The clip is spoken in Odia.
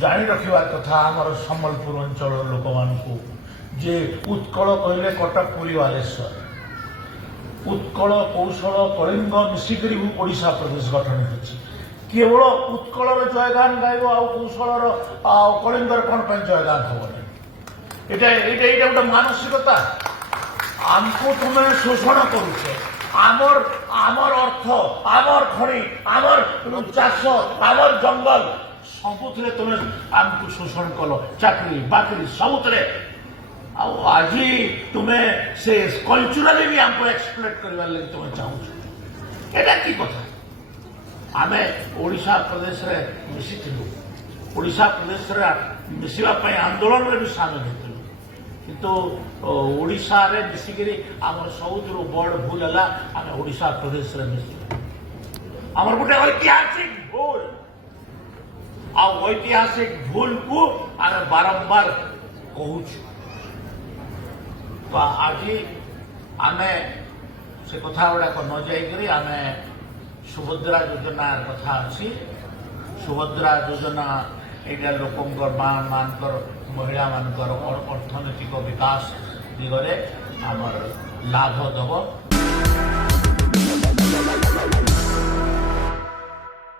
ଜାଣି ରଖିବା କଥା ଆମର ସମ୍ବଲପୁର ଅଞ୍ଚଳର ଲୋକମାନଙ୍କୁ ଯେ ଉତ୍କଳ କହିଲେ କଟକ ପୁରୀ ବାଲେଶ୍ୱର ଉତ୍କଳ କୌଶଳ କଳିଙ୍ଗ ମିଶିକରି ଓଡ଼ିଶା ପ୍ରଦେଶ ଗଠନ ହୋଇଛି କେବଳ ଉତ୍କଳର ଜୟଗାନ ଗାଇବ ଆଉ କୌଶଳର ଆଉ କଳିଙ୍ଗର କ'ଣ ପାଇଁ ଜୟଗାନ ହବନି এটা এটা এটা ଗୋଟେ ମାନସିକତା ଆମକୁ ତୁମେ ଶୋଷଣ କରୁଛ ଆମର ଆମର ଅର୍ଥ ଆମର ଖଣି ଆମର ଚାଷ ଆମର ଜଙ୍ଗଲ ସବୁଥିରେ ତୁମେ ଆମକୁ ଶୋଷଣ କଲ ଚାକିରି ବାକିରି ସବୁଥିରେ ଆଉ ଆଜି ତୁମେ ସେ କଲଚରାଲି ବି ଆମକୁ ଏକ୍ସପ୍ଲୋଏଟ୍ କରିବାର ଲାଗି ତୁମେ ଚାହୁଁଛ ଏଇଟା କି କଥା ଆମେ ଓଡ଼ିଶା ପ୍ରଦେଶରେ ମିଶିଥିଲୁ ଓଡ଼ିଶା ପ୍ରଦେଶରେ ମିଶିବା ପାଇଁ ଆନ୍ଦୋଳନରେ ବି ସାମିଲ ହେଇଥିଲୁ କିନ୍ତୁ ଓଡ଼ିଶାରେ ମିଶିକିରି ଆମର ସବୁଥିରୁ ବଡ଼ ଭୁଲ ହେଲା ଆମେ ଓଡ଼ିଶା ପ୍ରଦେଶରେ ମିଶିଲୁ ଆମର ଗୋଟେ ଐତିହାସିକ ଭୁଲ ଆଉ ଐତିହାସିକ ଭୁଲକୁ ଆମେ ବାରମ୍ବାର କହୁଛୁ ତ ଆଜି ଆମେ ସେ କଥା ଗୁଡ଼ାକ ନ ଯାଇକରି ଆମେ ସୁଭଦ୍ରା ଯୋଜନାର କଥା ଅଛି ସୁଭଦ୍ରା ଯୋଜନା ଏଇଟା ଲୋକଙ୍କର ମାନଙ୍କର ମହିଳାମାନଙ୍କର ଅର୍ଥନୈତିକ ବିକାଶ ଦିଗରେ ଆମର ଲାଭ ଦେବ